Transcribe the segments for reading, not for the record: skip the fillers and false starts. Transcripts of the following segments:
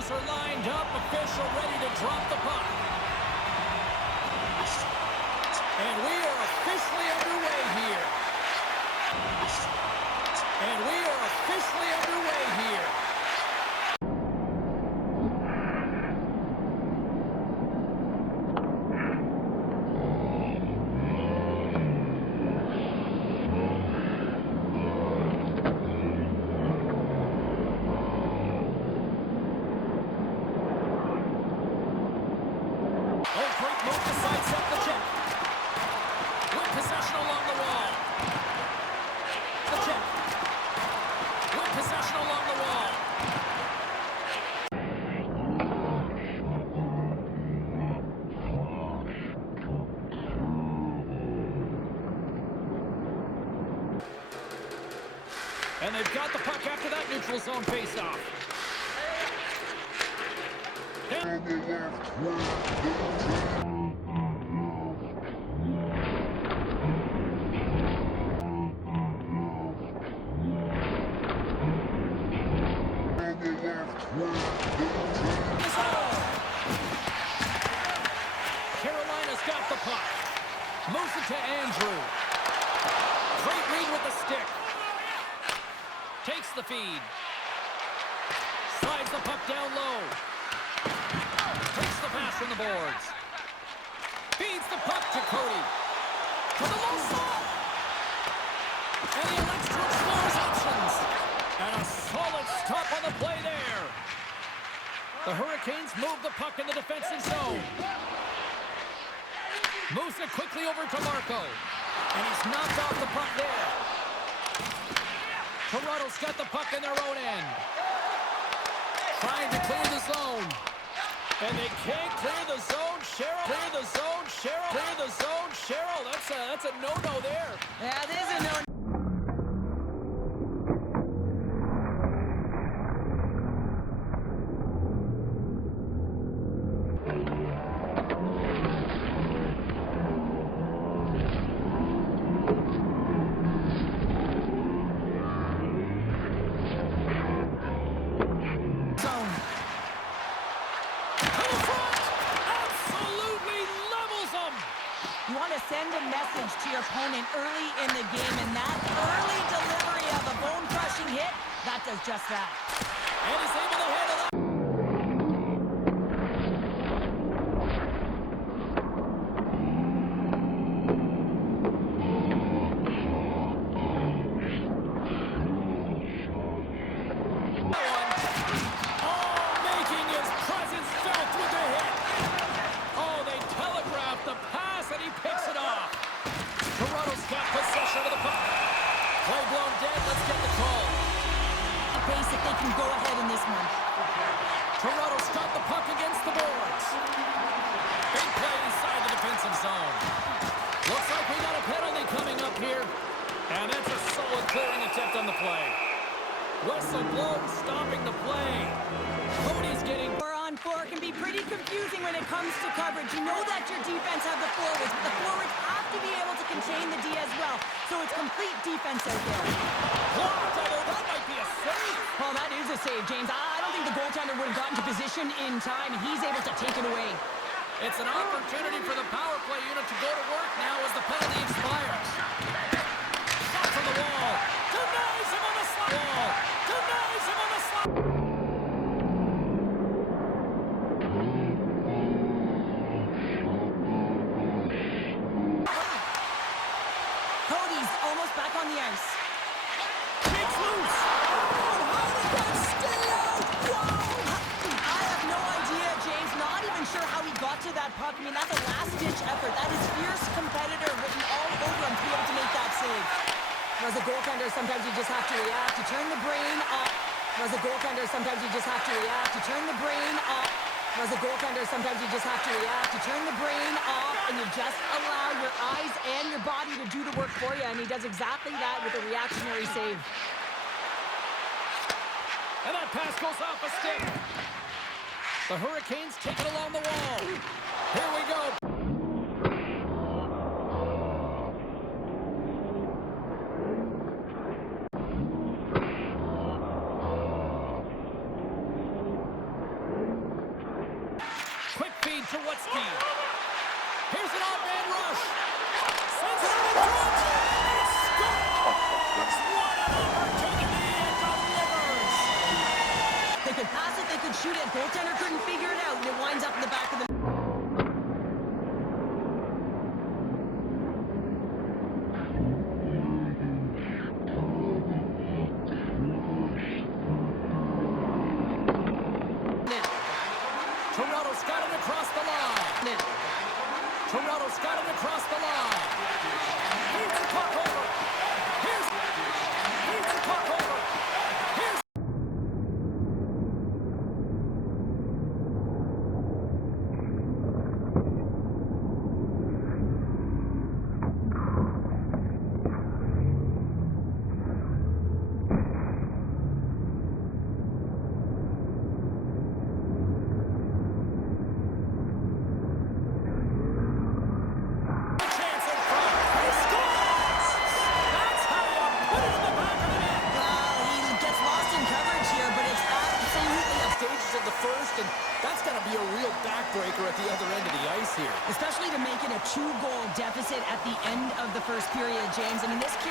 players are lined up, official ready to drop the puck. And we are officially underway here. And we are officially underway here. And they've got the puck after that neutral zone faceoff. And Carolina's got the puck. Moves it to Andrew. Great read with the stick. Takes the feed. Slides the puck down low. Takes the pass from the boards. Feeds the puck to Cody. To the low slot. And he elects to explore his options. And a solid stop on the play there. The Hurricanes move the puck in the defensive zone. Moves it quickly over to Marco. And he's knocked off the puck there. Toronto's got the puck in their own end. Trying to clear the zone. And they can't clear the zone. Cheryl, clear the zone. Cheryl, clear the zone. Cheryl, that's a no-no there. Yeah, it is a no-no. You want to send a message to your opponent early in the game, and that early delivery of a bone-crushing hit, that does just that. And he's able to handle that. If they can go ahead in this one. Toronto's got the puck against the boards. Big play inside the defensive zone. Looks like we got a penalty coming up here. And that's a solid clearing attempt on the play. Whistle blown, stopping the play. Cody's getting... 4-on-4 can be pretty confusing when it comes to coverage. You know that your defense have the forwards, but the forwards have to be able to contain the D as well. So it's complete defense out there. That might be a save. Well, that is a save, James. I don't think the goaltender would have gotten to position in time. He's able to take it away. It's an opportunity for the power play unit to go to work now as the penalty expires. Shot from the wall. Denies him on the slot. Wall. Denies him on the slot. Cody's almost back on the ice. Kicks loose. Got to that puck. I mean, that's a last-ditch effort. That is fierce competitor written all over him to be able to make that save. As a goaltender, sometimes you just have to react. You turn the brain off. As a goaltender, sometimes you just have to react. You turn the brain off. As a goaltender, sometimes you just have to react. You turn the brain off, and you just allow your eyes and your body to do the work for you. And he does exactly that with a reactionary save. And that pass goes off a stick. The Hurricanes take it along the wall. Here we go.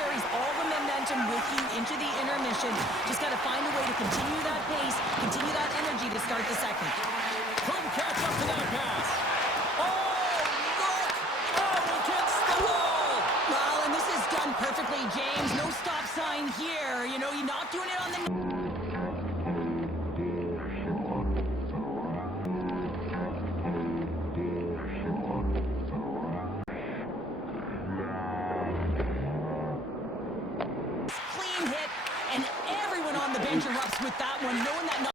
carries all the momentum with you into the intermission. Just got to find a way to continue that pace, continue that energy to start the second. Couldn't catch up to that pass. Oh, look! Oh, against the wall! Well, and this is done perfectly, James. No stop sign here. You know, you're not doing it on the... Clean hit, and everyone on the bench erupts with that one, knowing that...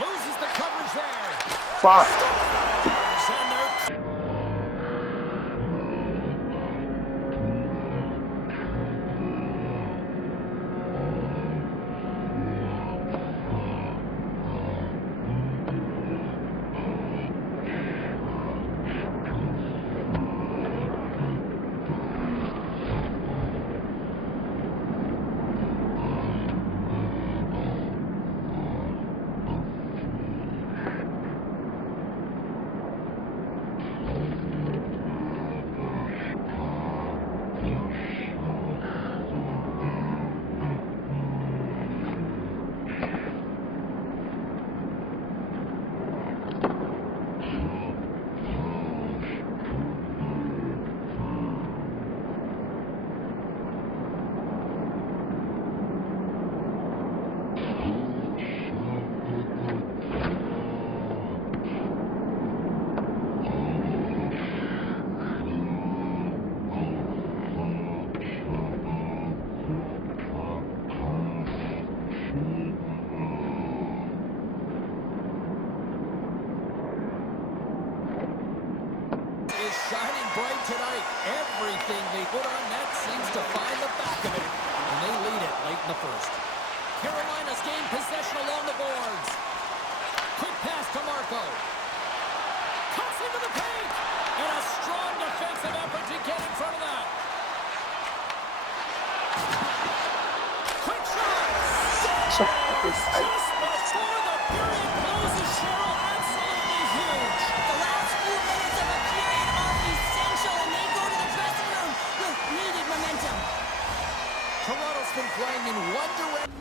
Loses the coverage there. Fuck. And they're... is shining bright tonight. Everything they put on net seems to find the back of it, and they lead it late in the first. Carolina's gained possession along the boards. Quick pass to Marco. Cuts into the paint, and a strong defensive effort to get in front of that. Quick shot. So fucking tight. Just before the period closes, Cheryl, absolutely huge. The last few minutes of a period are essential, and they go to the dressing room with needed momentum. Toronto's been playing in one direction.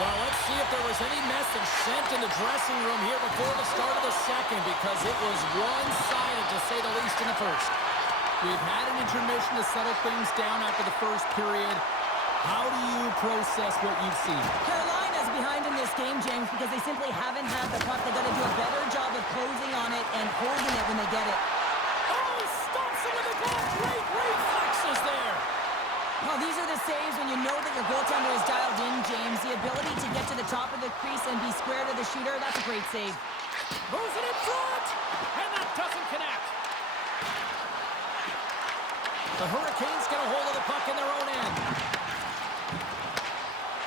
Well, let's see if there was any message sent in the dressing room here before the start of the second, because it was one-sided, to say the least, in the first. We've had an intermission to settle things down after the first period. How do you process what you've seen? Carolina's behind in this game, James, because they simply haven't had the puck. They got to do a better job of closing on it and holding it when they get it. Oh, stops him with the ball. Great reflexes there. Well, these are the saves when you know that your goaltender is dialed in, James. The ability to get to the top of the crease and be square to the shooter, that's a great save. Moves it in front, and that doesn't connect. The Hurricanes get a hold of the puck in their own end.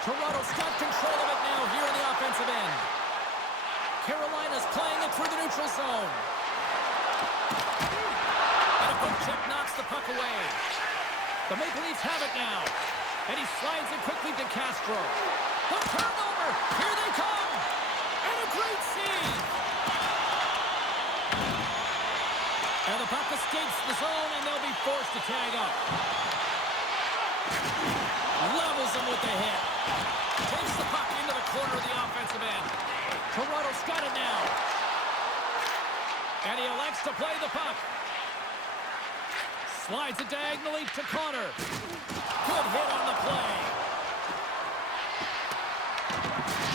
Toronto's got control of it now here in the offensive end. Carolina's playing it through the neutral zone. The Maple Leafs have it now. And he slides it quickly to Castro. The turnover. Here they come. And a great save. And the puck escapes the zone, and they'll be forced to tag up. Levels them with the hit. Takes the puck into the corner of the offensive end. Toronto's got it now. And he elects to play the puck. Slides it diagonally to Connor. Good hit on the play.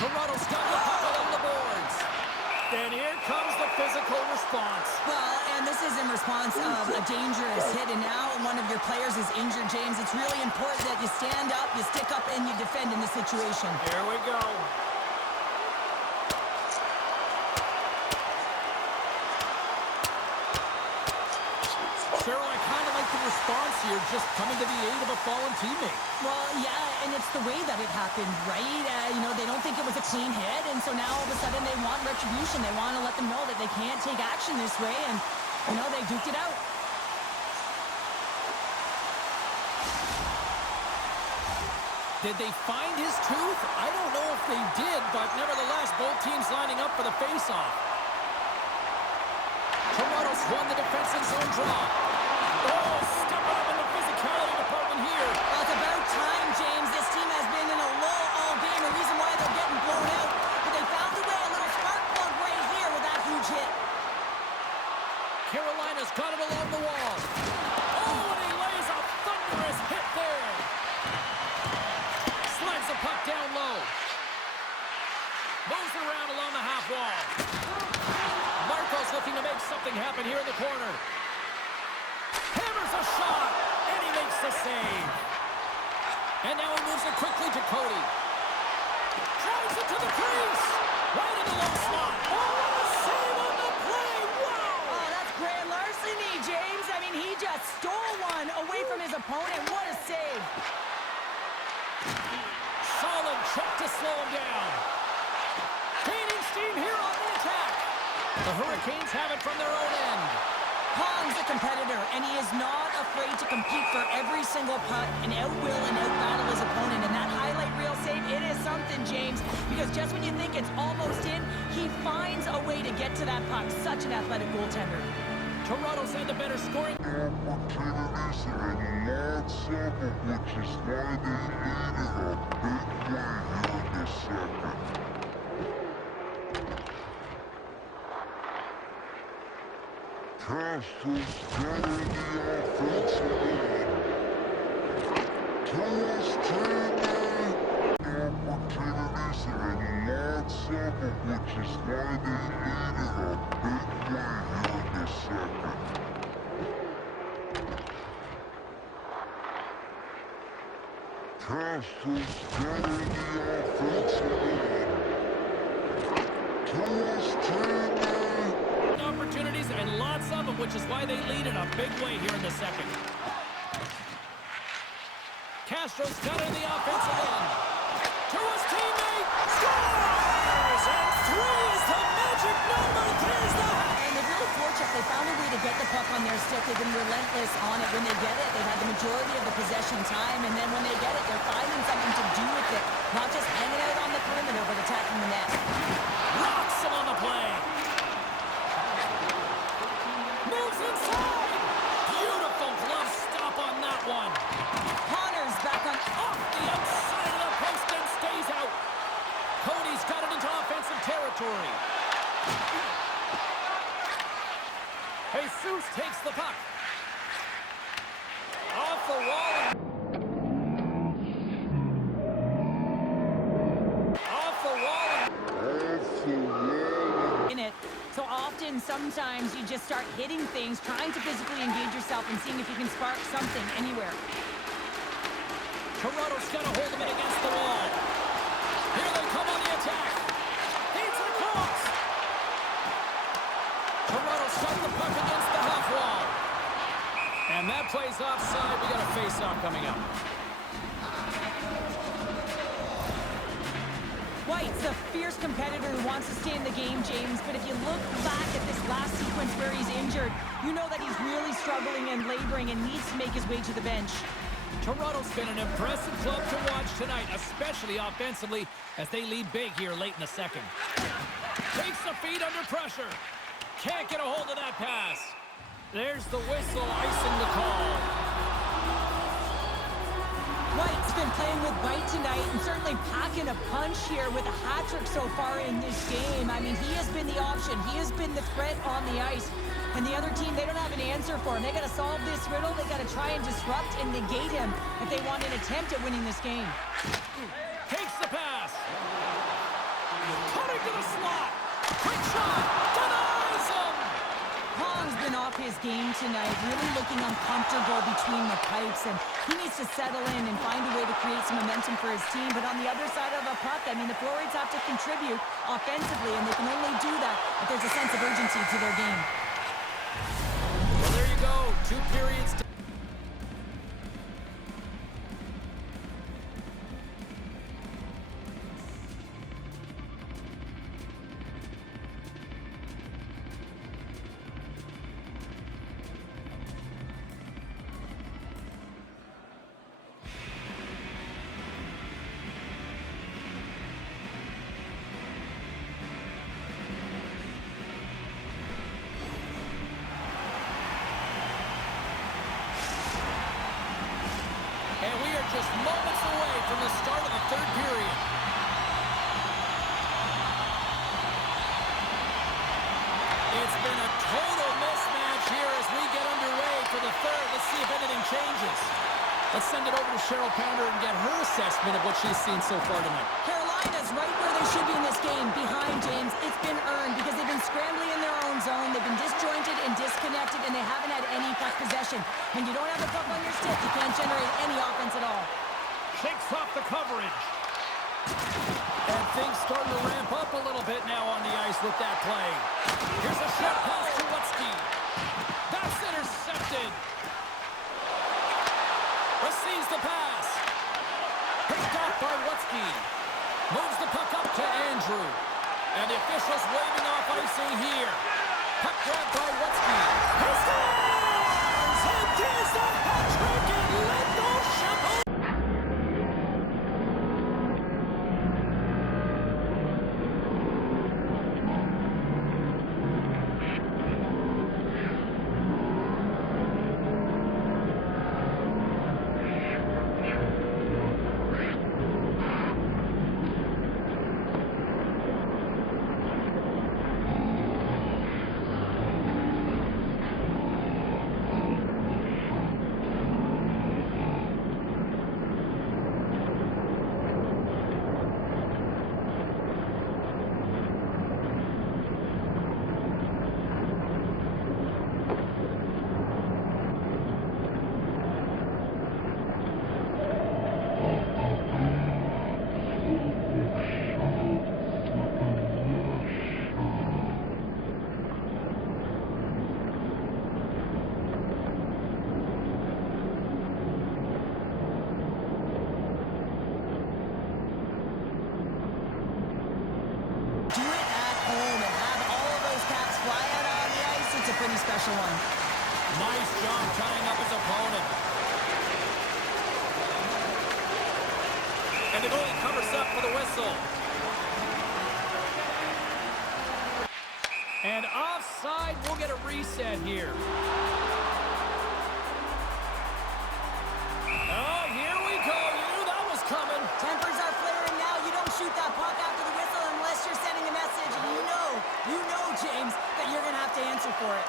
Toronto's got the puck along the boards. And here comes the physical response. Well, and this is in response of a dangerous hit, and now one of your players is injured, James. It's really important that you stand up, you stick up, and you defend in this situation. Here we go. Cheryl, I kind of like the response here, just coming to the aid of a fallen teammate. Well, yeah, and it's the way that it happened, right? They don't think it was a clean hit, and so now all of a sudden they want retribution. They want to let them know that they can't take action this way, and, they duked it out. Did they find his tooth? I don't know if they did, but nevertheless, both teams lining up for the face-off. Toronto's won the defensive zone draw. Oh, step up in the physicality department here. Well, it's about time, James. This team has been in a lull all game, the reason why they're getting blown out. But they found a way, a little spark plug right here with that huge hit. Carolina's got it along the wall. Oh, and he lays a thunderous hit there. Slides the puck down low. Moves it around along the half wall. Marco's looking to make something happen here in the corner. Hammers a shot, and he makes the save. And now he moves it quickly to Cody. Drives it to the crease. Right in the low slot. Oh, save on the play. Wow. Oh, that's grand larceny, James. I mean, he just stole one away from his opponent. What a save. Solid check to slow him down. Gaining steam here on the attack. The Hurricanes have it from their own end. Hong's a competitor, and he is not afraid to compete for every single putt and outwill and outbattle his opponent. And that highlight reel save, it is something, James, because just when you think it's almost in, he finds a way to get to that puck. Such an athletic goaltender. Toronto's had the better scoring. Opportunities and lots of them, which is why they needed a big play here in the second. Castro's got in the offensive end. Towards teammate. Opportunities and lots of them, which is why they needed a big play here in the second. Castro's got in the offensive end. Towards teammate. Opportunities and lots of them, which is why they lead in a big way here in the second. Castro's got it in the offensive end. To his teammate. Scores! And 3 is the magic number. There's the... And they've really fortunate. They found a way to get the puck on their stick. They've been relentless on it. When they get it, they've had the majority of the possession time. And then when they get it, they're finding something to do with it. Not just hanging out on the perimeter, but attacking the net. Rocks him on the play. Moves inside. Beautiful glove stop on that one. Connor's back on... Off the outside of the post and stays out. Cody's got it into offensive territory. Jesus takes the puck. Off the wall. Off the wall. in it. So often, sometimes you just start hitting things, trying to physically engage yourself and seeing if you can spark something anywhere. Toronto's got to hold him in against the wall. Here they come on the attack. He's across. Toronto's got the puck against the half wall. And that play's offside. We got a face-off coming up. White's a fierce competitor who wants to stay in the game, James, but if you look back at this last sequence where he's injured, you know that he's really struggling and laboring and needs to make his way to the bench. Toronto's been an impressive club to watch tonight, especially offensively, as they lead big here late in the second. Takes the feed under pressure. Can't get a hold of that pass. There's the whistle, icing the call. White's been playing with bite tonight and certainly packing a punch here with a hat-trick so far in this game. I mean, he has been the option. He has been the threat on the ice. And the other team, they don't have an answer for him. They got to solve this riddle. They got to try and disrupt and negate him if they want an attempt at winning this game. Takes the pass. Cutting to the slot. Quick shot. Denies him. Hong's been off his game tonight, really looking uncomfortable between the pipes, and he needs to settle in and find a way to create some momentum for his team. But on the other side of the puck, I mean, the Florids have to contribute offensively, and they can only do that if there's a sense of urgency to their game. Well, there you go. 2 periods. And we are just moments away from the start of the third period. It's been a total mismatch here as we get underway for the third. Let's see if anything changes. Let's send it over to Cheryl Pounder and get her assessment of what she's seen so far tonight. Carolina's right where they should be in this game, behind James. It's been earned because they've been scrambling in their own zone. They've been disjointed and disconnected, and they haven't had any puck possession. When you don't have the puck on your stick, you can't generate any offense at all. Shakes off the coverage. And things starting to ramp up a little bit now on the ice with that play. Here's a shot pass to Wutzky. That's intercepted. Receives the pass. Picked off by Wutzky. Moves the puck up to Andrew. And the officials waving off icing here. Puck grabbed by Wutzky. He scores! And there's the hat-trick and Lethal Chapeau. Pretty special one. Nice job tying up his opponent. And the goalie covers up for the whistle. And offside, we'll get a reset here. Oh, here we go. You knew that was coming. Tempers are flaring now. You don't shoot that puck after the whistle unless you're sending a message. And you know, James, that you're going to have to answer for it.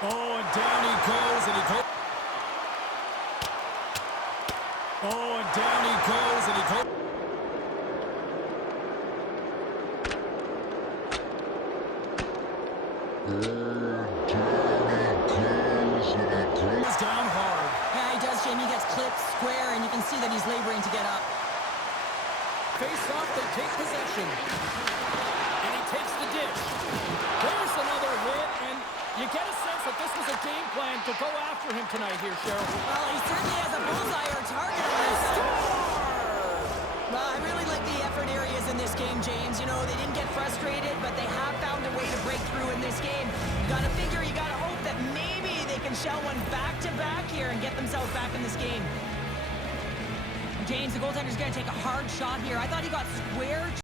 Oh, and down he goes, and he goes. Oh, and down he goes, and he goes. Goes down hard. Yeah, he does, Jamie. He gets clipped square, and you can see that he's laboring to get up. Face off, they take possession. And he takes the dish. There's another hit, and you get a sense that this was a game plan to go after him tonight here, Cheryl. Well, he certainly has a bullseye or target on his side. shell one back-to-back here and get themselves back in this game. James, the goaltender's going to take a hard shot here. I thought he got square